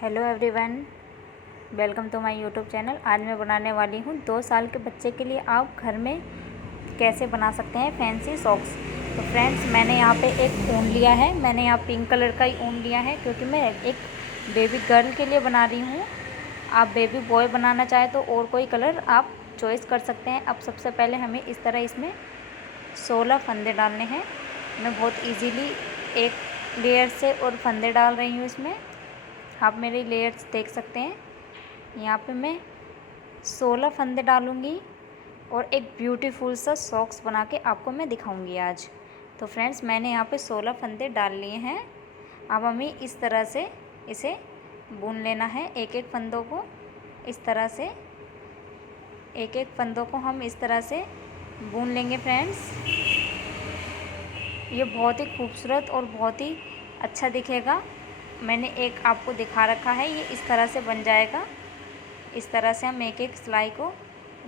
Hello everyone, welcome to my YouTube channel. आज मैं बनाने वाली हूँ 2 साल के बच्चे के लिए आप घर में कैसे बना सकते हैं फैंसी सॉक्स। तो फ्रेंड्स, मैंने यहाँ पे एक ऊन लिया है। मैंने यहाँ पिंक कलर का ही ऊन लिया है क्योंकि मैं एक बेबी गर्ल के लिए बना रही हूँ। आप बेबी बॉय बनाना चाहें तो और कोई कलर आप चॉइस कर सकते हैं। अब सबसे पहले हमें इस तरह इसमें 16 फंदे डालने हैं। मैं बहुत ईजीली एक लेयर से और फंदे डाल रही हूँ इसमें। आप मेरे लेयर्स देख सकते हैं। यहाँ पे मैं 16 फंदे डालूँगी और एक ब्यूटीफुल सा सॉक्स बना के आपको मैं दिखाऊंगी आज। तो फ्रेंड्स, मैंने यहाँ पे 16 फंदे डाल लिए हैं। अब हमें इस तरह से इसे बुन लेना है। एक एक फंदों को इस तरह से हम इस तरह से बुन लेंगे फ्रेंड्स। ये बहुत ही खूबसूरत और बहुत ही अच्छा दिखेगा। मैंने एक आपको दिखा रखा है, ये इस तरह से बन जाएगा। इस तरह से हम एक एक सिलाई को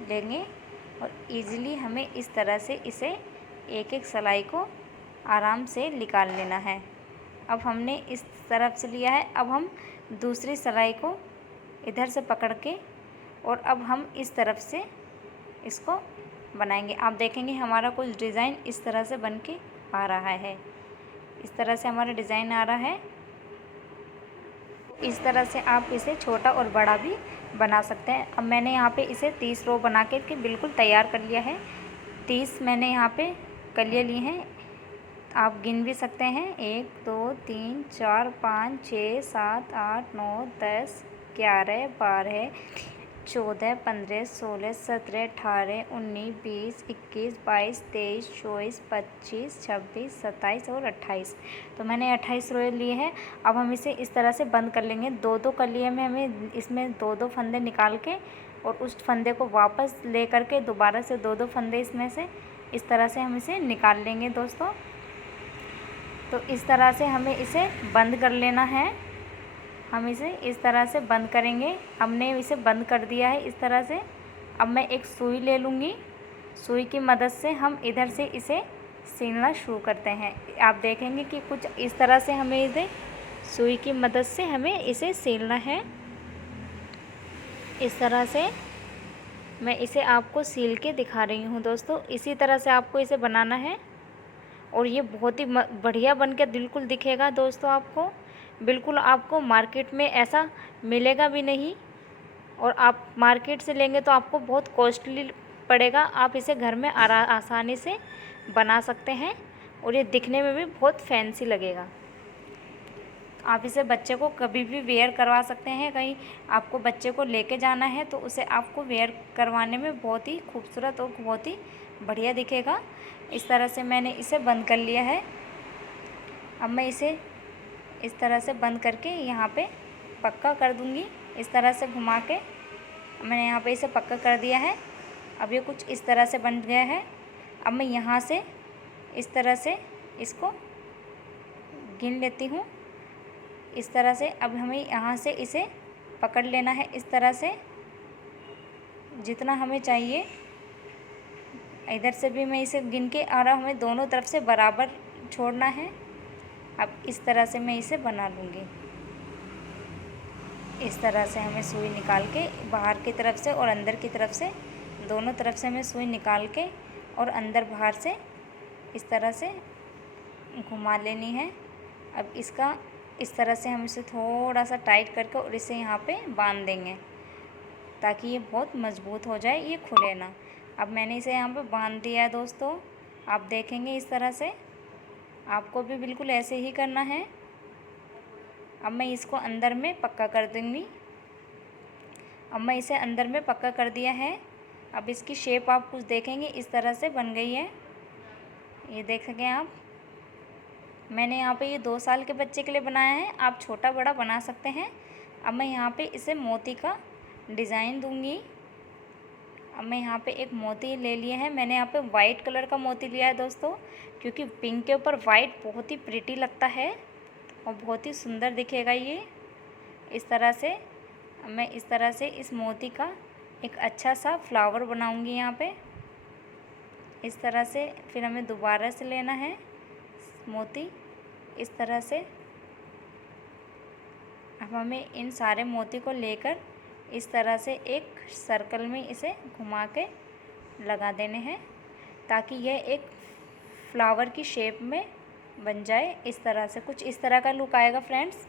लेंगे और इजीली हमें इस तरह से इसे एक एक सिलाई को आराम से निकाल लेना है। अब हमने इस तरफ से लिया है। अब हम दूसरी सिलाई को इधर से पकड़ के और अब हम इस तरफ से इसको बनाएंगे। आप देखेंगे हमारा कुछ डिज़ाइन इस तरह से बन के आ रहा है। इस तरह से हमारा डिज़ाइन आ रहा है। इस तरह से आप इसे छोटा और बड़ा भी बना सकते हैं। अब मैंने यहाँ पे इसे 30 रो बना के बिल्कुल तैयार कर लिया है। 30 मैंने यहाँ पे कलियाँ ली हैं। आप गिन भी सकते हैं, 1 2 3 4 5 6 7 8 9 10 11 12 14 15 16 17 18 19 20 21 22 23 24 25 26 27 और 28। तो मैंने 28 रोए लिए हैं। अब हम इसे इस तरह से बंद कर लेंगे। दो दो कलिए में हमें इसमें दो दो फंदे निकाल के और उस फंदे को वापस ले करके दोबारा से दो दो फंदे इसमें से इस तरह से हम इसे निकाल लेंगे दोस्तों। तो इस तरह से हमें इसे बंद कर लेना है। हम इसे इस तरह से बंद करेंगे। हमने इसे बंद कर दिया है इस तरह से। अब मैं एक सुई ले लूँगी। सुई की मदद से हम इधर से इसे सिलना शुरू करते हैं। आप देखेंगे कि कुछ इस तरह से हमें इसे सुई की मदद से हमें इसे सिलना है। इस तरह से मैं इसे आपको सील के दिखा रही हूँ दोस्तों। इसी तरह से आपको इसे बनाना है और ये बहुत ही बढ़िया बन के बिल्कुल दिखेगा दोस्तों। बिल्कुल आपको मार्केट में ऐसा मिलेगा भी नहीं और आप मार्केट से लेंगे तो आपको बहुत कॉस्टली पड़ेगा। आप इसे घर में आसानी से बना सकते हैं और ये दिखने में भी बहुत फैंसी लगेगा। आप इसे बच्चे को कभी भी वेयर करवा सकते हैं। कहीं आपको बच्चे को लेके जाना है तो उसे आपको वेयर करवाने में बहुत ही खूबसूरत और बहुत ही बढ़िया दिखेगा। इस तरह से मैंने इसे बंद कर लिया है। अब मैं इसे इस तरह से बंद करके यहाँ पे पक्का कर दूँगी। इस तरह से घुमा के मैंने यहाँ पे इसे पक्का कर दिया है। अब ये कुछ इस तरह से बन गया है। अब मैं यहाँ से इस तरह से इसको गिन लेती हूँ इस तरह से। अब हमें यहाँ से इसे पकड़ लेना है इस तरह से, जितना हमें चाहिए। इधर से भी मैं इसे गिन के और हमें दोनों तरफ से बराबर छोड़ना है। अब इस तरह से मैं इसे बना लूँगी। इस तरह से हमें सुई निकाल के बाहर की तरफ से और अंदर की तरफ से दोनों तरफ से हमें सुई निकाल के और अंदर बाहर से इस तरह से घुमा लेनी है। अब इसका इस तरह से हम इसे थोड़ा सा टाइट करके और इसे यहाँ पे बांध देंगे ताकि ये बहुत मज़बूत हो जाए, ये खुले ना। अब मैंने इसे यहाँ पे बांध दिया है दोस्तों। आप देखेंगे इस तरह से आपको भी बिल्कुल ऐसे ही करना है। अब मैं इसको अंदर में पक्का कर दूँगी। अब मैं इसे अंदर में पक्का कर दिया है। अब इसकी शेप आप कुछ देखेंगे इस तरह से बन गई है। ये देख सकें आप, मैंने यहाँ पे ये 2 साल के बच्चे के लिए बनाया है। आप छोटा बड़ा बना सकते हैं। अब मैं यहाँ पे इसे मोती का डिज़ाइन दूँगी। अब मैं यहाँ पे एक मोती ले लिया है। मैंने यहाँ पे वाइट कलर का मोती लिया है दोस्तों, क्योंकि पिंक के ऊपर वाइट बहुत ही प्रिटी लगता है और बहुत ही सुंदर दिखेगा ये। इस तरह से मैं इस तरह से इस मोती का एक अच्छा सा फ्लावर बनाऊंगी यहाँ पे इस तरह से। फिर हमें दोबारा से लेना है मोती इस तरह से। अब हमें इन सारे मोती को लेकर इस तरह से एक सर्कल में इसे घुमा के लगा देने हैं, ताकि यह एक फ्लावर की शेप में बन जाए। इस तरह से कुछ इस तरह का लुक आएगा फ्रेंड्स।